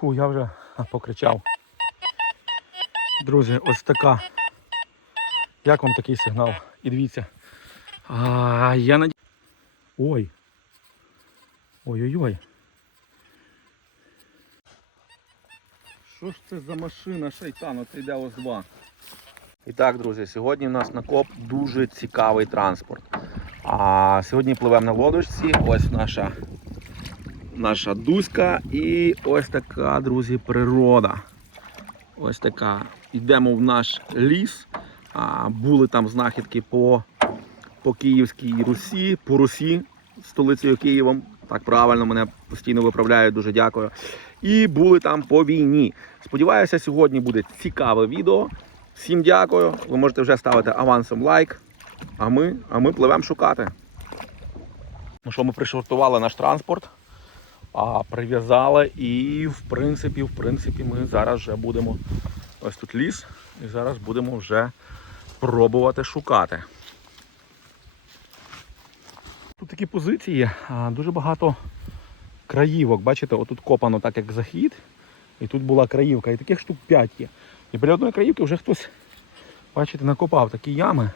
Фу, я вже покричав. Друзі, ось така. Як вам такий сигнал? І дивіться. А, я над... Ой. Ой-ой-ой. Що ж це за машина шайтану? Це йде ОС-2. І так, друзі, сьогодні в нас на коп дуже цікавий транспорт. А сьогодні пливемо на лодочці. Ось наша наша дуська і ось така, друзі, природа. Ось така. Йдемо в наш ліс. А, були там знахідки по, по Київській Русі, по Русі, столицею Києвом. Так правильно мене постійно виправляють, дуже дякую. І були там по війні. Сподіваюся, сьогодні буде цікаве відео. Всім дякую. Ви можете вже ставити авансом лайк. А ми, а ми пливемо шукати. Ну що, ми пришвартували наш транспорт, а прив'язали і в принципі, в принципі, ми зараз вже будемо. Ось тут ліс, і зараз будемо вже пробувати шукати. Тут такі позиції, дуже багато краївок. Бачите, отут копано так, як захід. І тут була краївка. І таких штук 5 є. І біля одної краївки вже хтось, бачите, накопав такі ями.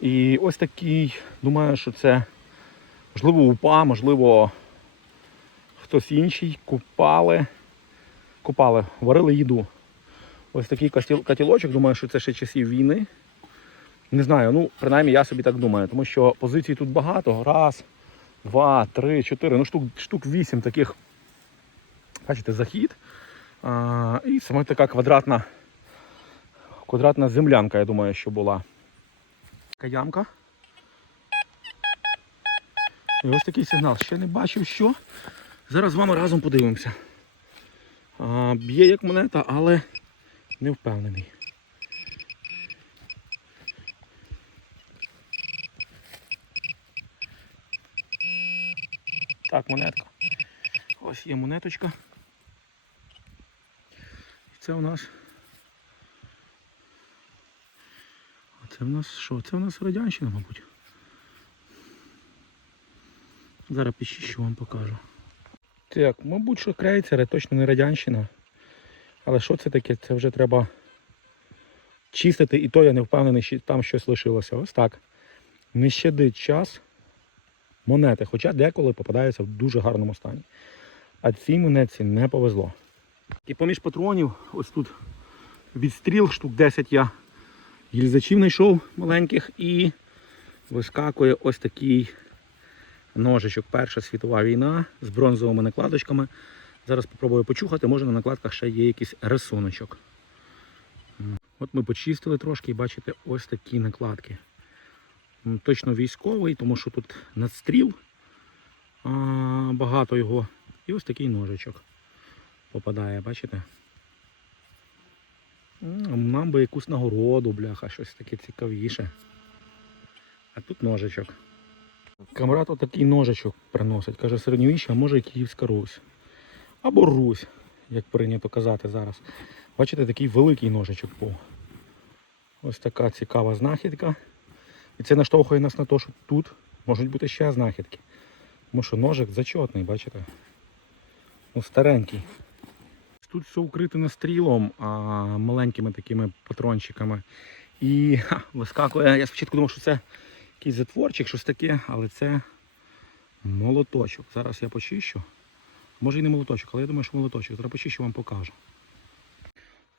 І ось такий, думаю, що це можливо упа, можливо, хтось інший купали, купали, варили їду. Ось такий котілочок, думаю, що це ще часів війни. Не знаю, ну, принаймні я собі так думаю, тому що позицій тут багато. Раз, два, три, чотири, ну штук, штук вісім таких. Бачите, захід. А, і саме така квадратна, квадратна землянка, я думаю, що була. Така ямка. І ось такий сигнал. Ще не бачив що. Зараз з вами разом подивимося. А, б'є як монета, але не впевнений. Так, монетка. Ось є монеточка. І це у нас. А це у нас що? Це у нас радянщина, мабуть. Зараз підчищу вам покажу. Так, мабуть, що крейцери, точно не радянщина. Але що це таке? Це вже треба чистити, і то я не впевнений, що там щось лишилося. Ось так. Не щадить час монети, хоча деколи попадаються в дуже гарному стані. А цій монетці не повезло. І поміж патронів, ось тут відстріл, штук 10 я гільзачів знайшов маленьких і вискакує ось такий ножичок. Перша світова війна з бронзовими накладочками. Зараз спробую почухати, може на накладках ще є якийсь рисуночок. От ми почистили трошки і бачите ось такі накладки. Точно військовий, тому що тут надстріл, багато його. І ось такий ножичок попадає, бачите? Нам би якусь нагороду, бляха, щось таке цікавіше. А тут ножичок. Камрад отакий ножичок приносить. Каже, середньовіччя, а може і Київська Русь. Або Русь, як прийнято казати зараз. Бачите, такий великий ножичок був. Ось така цікава знахідка. І це наштовхує нас на те, що тут можуть бути ще знахідки. Тому що ножик зачетний, бачите? Ну, старенький. Тут все укрите настрілом, а, маленькими такими патрончиками. І ха, вискакує. Я спочатку думав, що це якийсь затворчик, щось таке, але це молоточок. Зараз я почищу. Може і не молоточок, але я думаю, що молоточок. Зараз почищу вам покажу.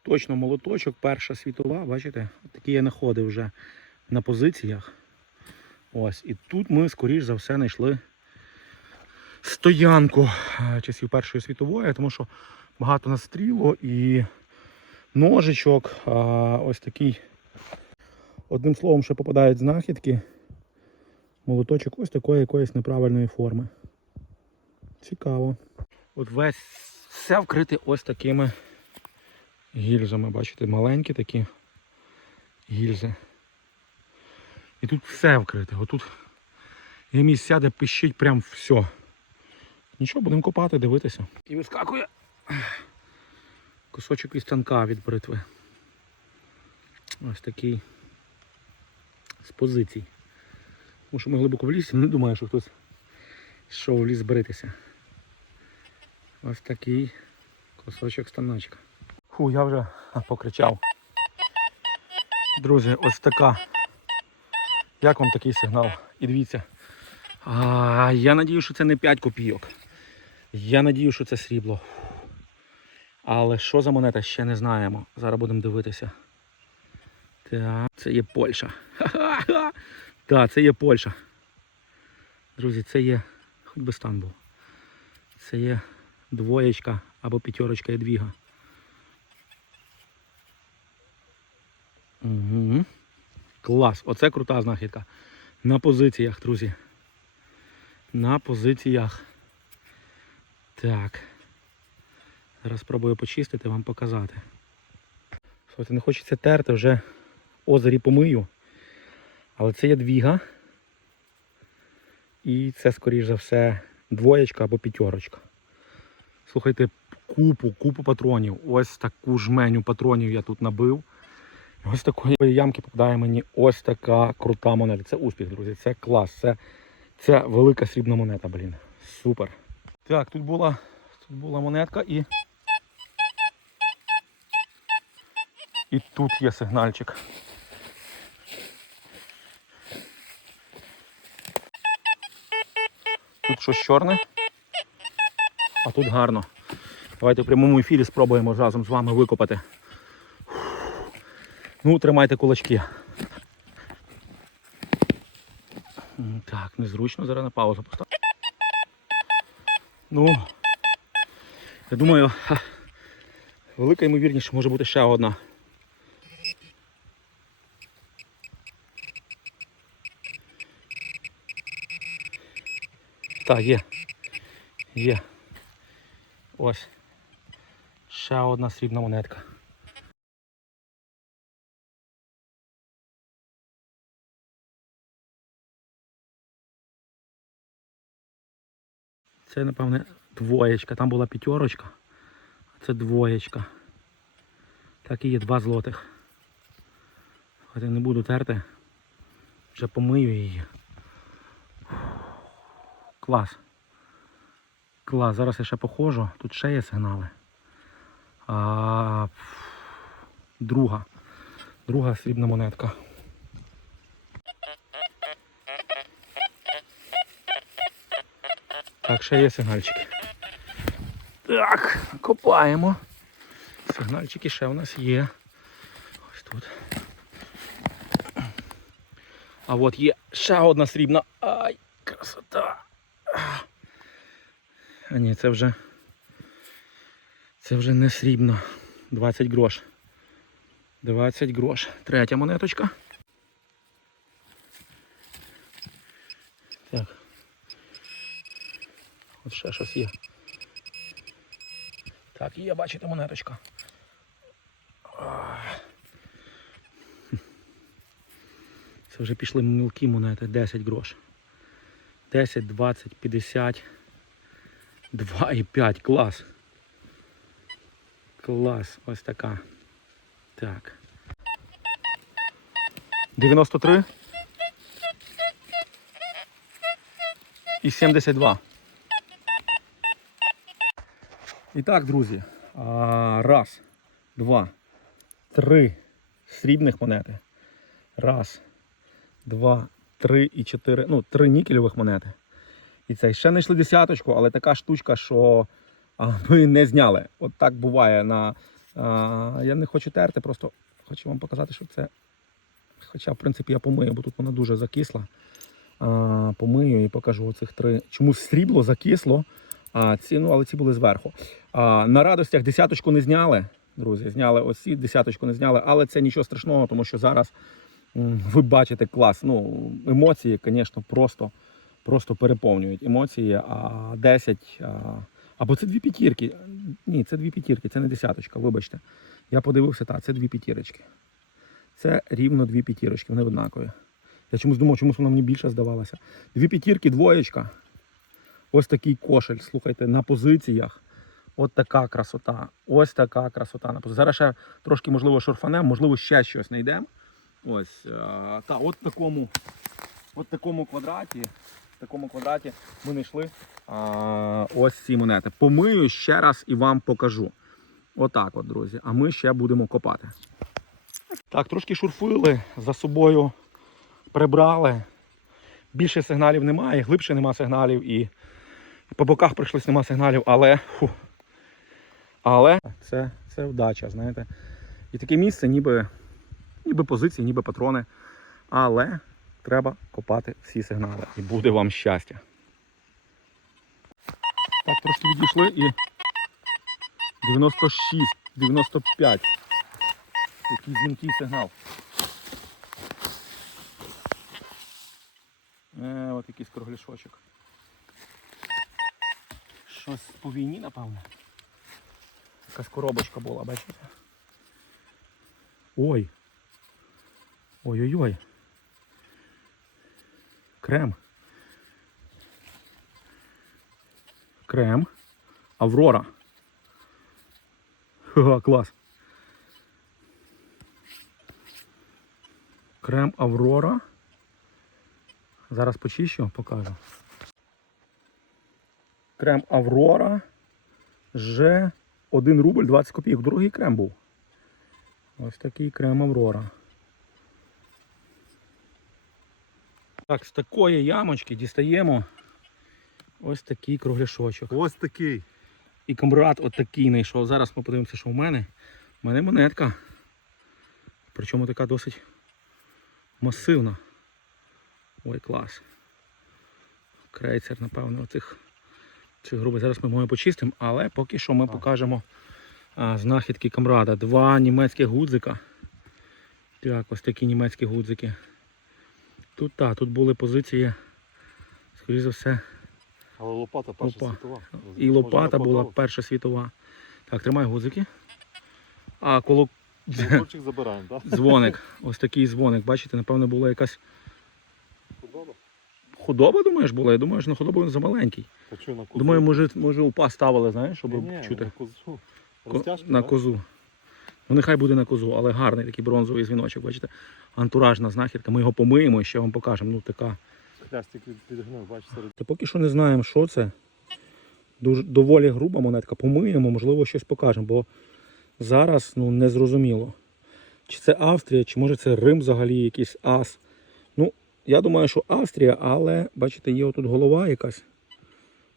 Точно молоточок, Перша світова, бачите? Такий я знаходив вже на позиціях. Ось. І тут ми, скоріш за все, знайшли стоянку е, часів Першої світової, тому що багато настріло і ножичок. Ось такий. Одним словом, ще попадають знахідки. Молоточок ось такої якоїсь неправильної форми. Цікаво. От весь все вкрите ось такими гільзами. Бачите, маленькі такі гільзи. І тут все вкрите. Отут місця, де пищить прям все. Нічого, будемо копати, дивитися. І вискакує кусочок із станка від бритви. Ось такий з позицій. Тому що ми глибоко в лісі, не думаю, що хтось йшов в ліс бритися. Ось такий Кусочок станочка. Фу, я вже покричав. Друзі, ось така. Як вам такий сигнал? І дивіться. А, я надію, що це не 5 копійок. Я надію, що це срібло. Але що за монета, ще не знаємо. Зараз будемо дивитися. Так, це є Польща. Ха-ха-ха. Так, це є Польща. Друзі, це є. Хоч би стан був. Це є двоєчка або п'ятерочка Ядвіга. Угу. Клас, оце крута знахідка. На позиціях, друзі. На позиціях. Так. Зараз спробую почистити, вам показати. Слухайте, не хочеться терти, вже озері помию. Але це є двіга. І це, скоріш за все, двоєчка або п'ятерочка. Слухайте, купу, купу патронів. Ось таку жменю патронів я тут набив. Ось такої ямки попадає мені ось така крута монета. Це успіх, друзі. Це клас. Це, це велика срібна монета, блін. Супер. Так, тут була, тут була монетка і. І тут є сигнальчик. Щось чорне, а тут гарно. Давайте в прямому ефірі спробуємо разом з вами викопати. Ну, тримайте кулачки. Так, незручно, зараз на паузу поставлю. Ну, я думаю, велика ймовірність, може бути ще одна. Так, є. Є. Ось. Ще одна срібна монетка. Це, напевне, двоєчка. Там була п'ятерочка. а Це двоєчка. Так і є два злотих. Хоча не буду терти. Вже помию її. Клас. Клас. Зараз я ще походжу. Тут ще є сигнали. А, друга. Друга срібна монетка. Так, ще є сигнальчики. Так, копаємо. Сигнальчики ще у нас є. Ось тут. А от є ще одна срібна. Ай, красота. А ні, це вже. Це вже не срібно. 20 грош. 20 грош. Третя монеточка. Так. От ще щось є. Так, є, бачите, монеточка. Це вже пішли мілкі монети, 10 грош. 10, 20, 50, 2 і 5. Клас. Клас, ось така. Так. 93. І 72. І так, друзі. Раз, два, три срібних монети. Раз, два, три і чотири. Ну, три нікельових монети. І це ще не йшли десяточку, але така штучка, що ми не зняли. От так буває на. А, я не хочу терти, просто хочу вам показати, що це. Хоча, в принципі, я помию, бо тут вона дуже закисла. А, помию і покажу оцих три. Чому срібло закисло, а ці, ну, але ці були зверху. А, на радостях десяточку не зняли. Друзі, зняли ось ці, десяточку не зняли, але це нічого страшного, тому що зараз ви бачите клас. Ну, емоції, звісно, просто, просто переповнюють емоції. А 10. А, або це дві п'ятірки. Ні, це дві п'ятірки, це не десяточка, вибачте. Я подивився, так, це дві п'ятірочки. Це рівно дві п'ятірочки, вони однакові. Я чомусь думав, чомусь вона мені більше здавалася. Дві п'ятірки, двоєчка. Ось такий кошель, слухайте, на позиціях. От така красота. Ось така красота. Зараз ще трошки, можливо, шурфанем, можливо, ще щось знайдемо. Ось. е, Та, от такому, от такому квадраті. Такому квадраті ми знайшли а, ось ці монети. Помию ще раз і вам покажу. Отак от, друзі. А ми ще будемо копати. Так, трошки шурфили, за собою прибрали. Більше сигналів немає, глибше нема сигналів і по боках прийшлось нема сигналів, але. Фу, але це, це вдача, знаєте. І таке місце, ніби, ніби позиції, ніби патрони. Але треба копати всі сигнали. І буде вам щастя. Так, трошки відійшли і 96, 95. Який дзвінкий сигнал. Е, от якийсь кругляшочок. Щось по війні, напевно. Якась коробочка була, бачите? Ой. Ой-ой-ой. Крем. Крем. Аврора. Ха, клас. Крем Аврора. Зараз почищу, покажу. Крем Аврора. Ж 1 рубль 20 копійок. Другий крем був. Ось такий крем Аврора. Так, з такої ямочки дістаємо ось такий кругляшочок. Ось такий. І камрад отакий знайшов. Зараз ми подивимося, що в мене. У мене монетка. Причому така досить масивна. Ой, клас. Крейцер, напевно, оцих цих грубих. Зараз ми його почистимо, але поки що ми покажемо а, знахідки камрада. Два німецьких гудзика. Так, ось такі німецькі гудзики. Тут так, тут були позиції, скоріше за все, Але лопата перша Опа. світова. і лопата була перша світова. Так, тримай гудзики. А коло Ключик забираємо, так? дзвоник. Ось такий дзвоник. Бачите, напевно, була якась Подобав? худоба, думаєш, була? Я думаю, що на худобу він замаленький. Почув на козу. Думаю, може, може упа ставили, знаєш, щоб Ні-ні, чути. на козу. Ко- Розтяжки, на да? козу. Ну нехай буде на козу, але гарний такий бронзовий дзвіночок, бачите? Антуражна знахідка. Ми його помиємо і ще вам покажемо. Ну така. Хлястик бачиш, серед Та поки що не знаємо, що це. Дуже доволі груба монетка. Помиємо, можливо, щось покажемо, бо зараз ну, не зрозуміло. Чи це Австрія, чи може це Рим взагалі якийсь ас. Ну, я думаю, що Австрія, але бачите, є отут голова якась.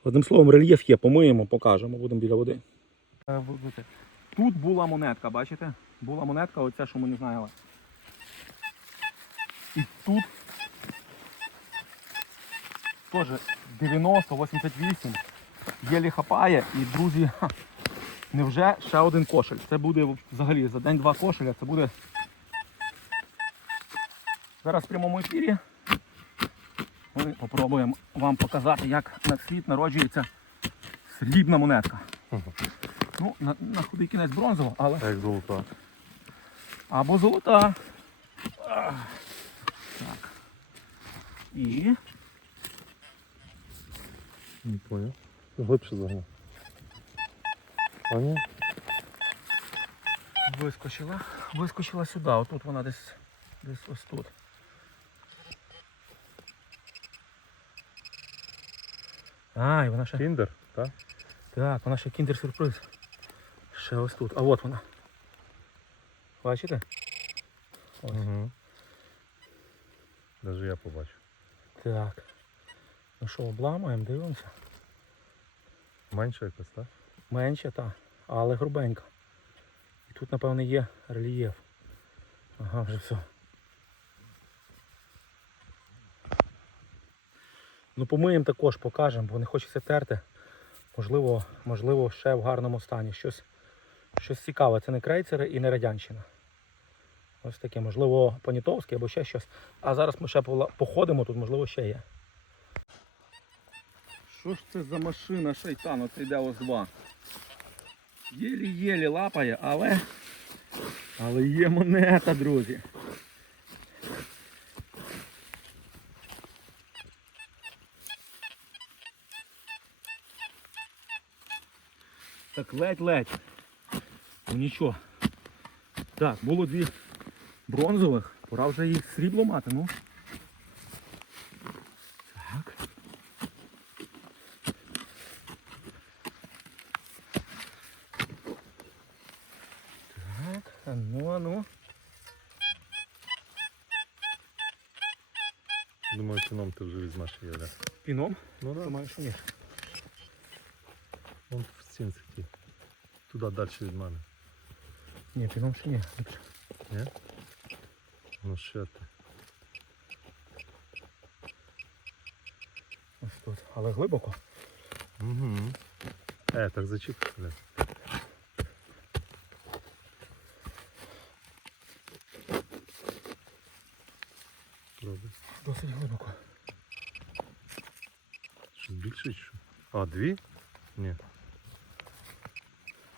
Одним словом, рельєф є, помиємо, покажемо, будемо біля води. Тут була монетка, бачите? Була монетка, оця, що ми не знали. І тут теж 90-88. Єлі хапає і, друзі, невже ще один кошель. Це буде взагалі за день-два кошеля, це буде зараз в прямому ефірі. Ми попробуємо вам показати, як на світ народжується срібна монетка. Ну, на, на худий кінець бронзова, але як золота. або золота. Так. І Не понял. Глибше загнав. А ні? вискочила. Вискочила сюди. Отут вона десь десь ось тут. А, і вона ще. Кіндер, так? Так, вона ще кіндер-сюрприз. Ще ось тут. А от вона. Бачите? Ось. Угу. Даже я побачу. Так. Ну що, обламуємо, дивимося. Менше якось, так? Менше, так, але грубенька. І тут, напевно, є рельєф. Ага, вже все. Ну, помиємо також, покажемо, бо не хочеться терти. Можливо, можливо, ще в гарному стані. Щось, щось цікаве. Це не крейцери і не радянщина. Ось таке, можливо, понятовське або ще щось. А зараз ми ще походимо, тут, можливо, ще є. Що ж це за машина шайтан? Оце йде ось два. Єлі-єлі лапає, але. Але є монета, друзі. Так, ледь-ледь. Ну нічого. Так, було дві бронзових. Пора вже їх срібло мати, ну. Так. А ну, а ну. Думаю, кіном ти вже візьмеш її, Оля. Піном? Ну да. Думаю, що ні. Вон в стінці ті. Туди далі від мене. Ні, піном ще ні. Ну ще ти. Ось тут. Але глибоко. Угу. Е, так зачіпка, бля. Пробуй. Досить глибоко. Щось більше що? А, дві? Ні.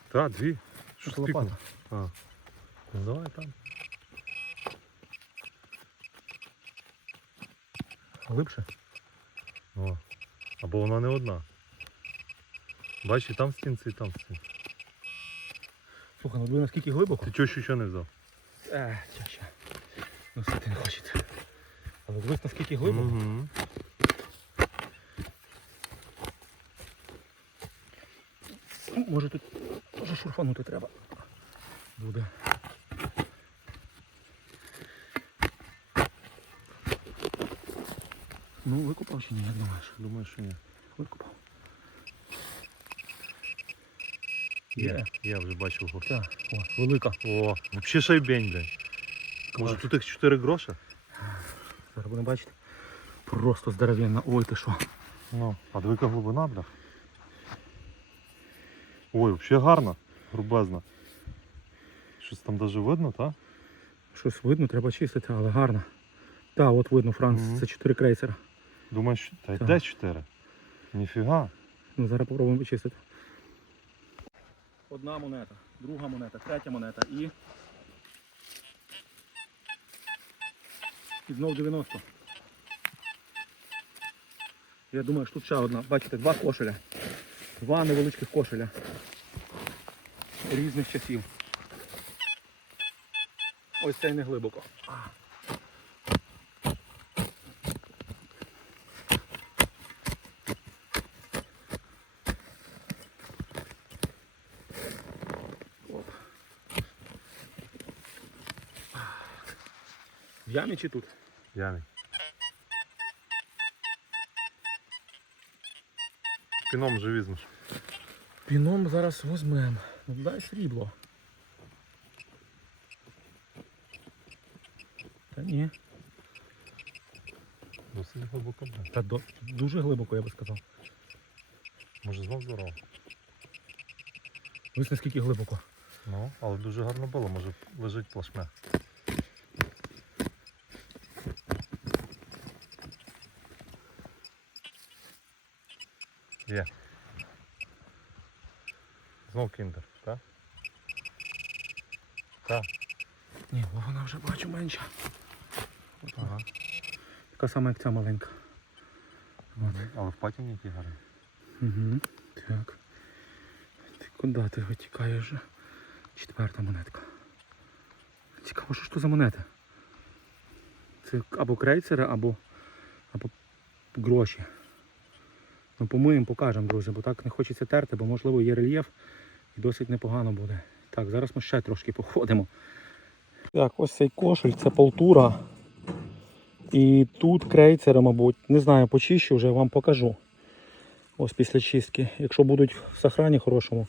Та, дві. Що Це лопата. А. Ну давай там. Глибше? О. Або вона не одна. Бачиш, там стінці, там стінці. Слухай, ну диви наскільки глибоко. Ти чого ще не взяв? Е, чаще. Ну сити не хочеться. Але дивись наскільки глибоко. Угу. Ну, Може тут може шурфанути треба. Буде. Ну, викопав чи ні, як думаєш? Думаю, що ні. Викопав. Є. Я вже бачив його. Так, о, велика. О, взагалі шайбень, блядь. Може Клас. тут їх 4 гроші? Зараз будемо бачити. Просто здоровенна. Ой, ти що. Ну, а двійка глибина, бля. Ой, взагалі гарно, грубезно. Щось там даже видно, так? Щось видно, треба чистити, але гарно. Так, от видно, Франц, Мгм. це 4 крейсера. Думаєш, та й Так. де 4? Ніфіга. Ну, зараз попробуємо вичистити. Одна монета, друга монета, третя монета і. І знов 90. Я думаю, що тут ще одна. Бачите, два кошеля. Два невеличких кошеля. Різних часів. Ось цей не глибоко. В ямі чи тут? Ямі. Піном вже візьмеш. Піном зараз візьмемо. Дай срібло. Ні. Досить глибоко, бля. Та до, дуже глибоко, я би сказав. Може знов здорово. Ось наскільки глибоко. Ну, але дуже гарно було, може лежить плашмя. Є. Знов кіндер, так? Так. Ні, бо вона вже бачу менша. Ага. Така сама, як ця маленька. От. Але в патіні які гарні. Угу. Так. Ти куди ти витікаєш вже? Четверта монетка. Цікаво, що ж то за монети? Це або крейцери, або, або гроші. Ну, помиємо, покажемо, друзі, бо так не хочеться терти, бо можливо є рельєф і досить непогано буде. Так, зараз ми ще трошки походимо. Так, ось цей кошель, це полтура. І тут крейцери, мабуть, не знаю, почищу вже вам покажу. Ось після чистки. Якщо будуть в сохрані хорошому,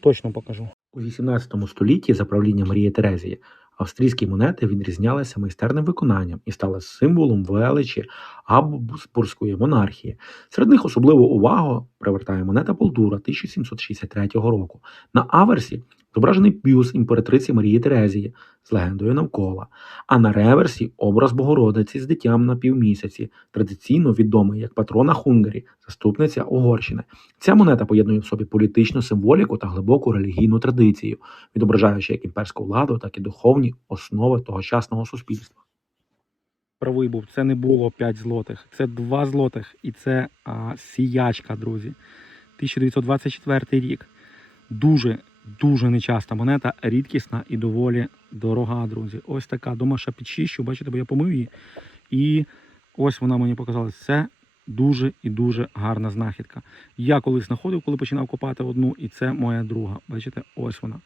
точно покажу. У 18 столітті за правління Марії Терезії австрійські монети відрізнялися майстерним виконанням і стали символом величі Габсбурзької монархії. Серед них особливу увагу привертає монета Полтура 1763 року. На аверсі зображений бюст імператриці Марії Терезії з легендою навколо, а на реверсі образ Богородиці з дитям на півмісяці, традиційно відомий як патрона Хунгарі, заступниця Угорщини. Ця монета поєднує в собі політичну символіку та глибоку релігійну традицію, відображаючи як імперську владу, так і духовні основи тогочасного суспільства. Правий був, це не було 5 злотих, це 2 злотих і це а, сіячка, друзі. 1924 рік. Дуже, дуже нечаста монета, рідкісна і доволі дорога, друзі. Ось така. Дома ще підчищу, бачите, бо я помив її. І ось вона мені показалась. Це дуже і дуже гарна знахідка. Я колись знаходив, коли починав копати одну, і це моя друга. Бачите, ось вона.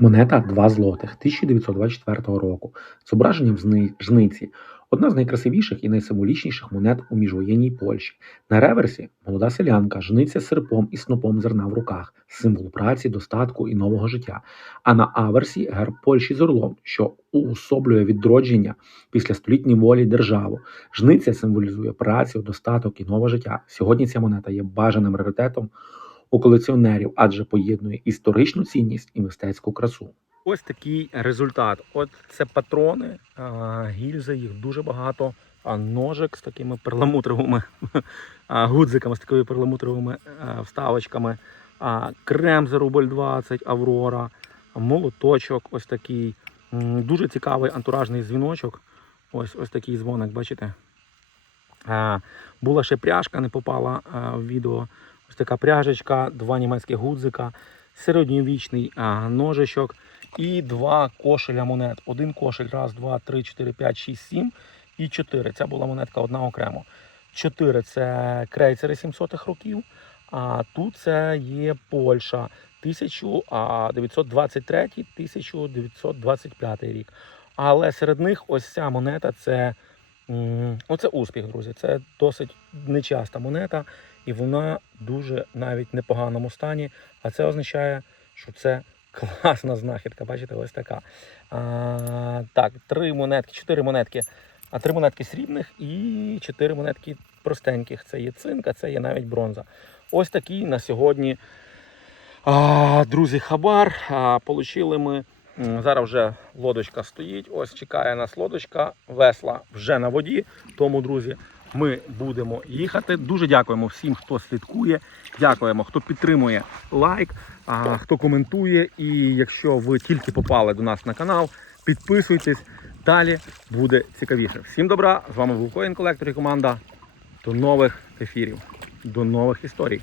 Монета 2 злотих 1924 року з зображенням зни- жниці. Одна з найкрасивіших і найсимволічніших монет у міжвоєнній Польщі. На реверсі молода селянка, з серпом і снопом зерна в руках, символ праці, достатку і нового життя. А на аверсі герб Польщі з орлом, що уособлює відродження після столітньої волі державу. Жниця символізує працю, достаток і нове життя. Сьогодні ця монета є бажаним раритетом у колекціонерів, адже поєднує історичну цінність і мистецьку красу. Ось такий результат. От це патрони, гільзи, їх дуже багато. А ножик з такими перламутровими гудзиками, з такими перламутровими вставочками. Крем за рубль 20, Аврора, молоточок, ось такий. Дуже цікавий антуражний дзвіночок. Ось ось такий дзвоник, бачите? Була ще пряжка, не попала в відео. Ось така пряжечка, два німецькі гудзика, середньовічний ножичок і два кошеля монет. Один кошель, раз, два, три, чотири, п'ять, шість, сім і чотири. Це була монетка одна окремо. Чотири це крейцери 700-х років. А тут це є Польща 1923-1925 рік. Але серед них ось ця монета це, оце успіх, друзі. Це досить нечаста монета, і вона дуже навіть непоганому стані. А це означає, що це класна знахідка. Бачите, ось така. А, так, три монетки, чотири монетки. А три монетки срібних і чотири монетки простеньких. Це є цинк, а це є навіть бронза. Ось такий на сьогодні. А, друзі, хабар. А, получили ми. Зараз вже лодочка стоїть. Ось чекає нас лодочка. Весла вже на воді. Тому, друзі, ми будемо їхати. Дуже дякуємо всім, хто слідкує. Дякуємо, хто підтримує лайк, а, хто коментує. І якщо ви тільки попали до нас на канал, підписуйтесь. Далі буде цікавіше. Всім добра! З вами був Коін Колектор і команда. До нових ефірів, до нових історій.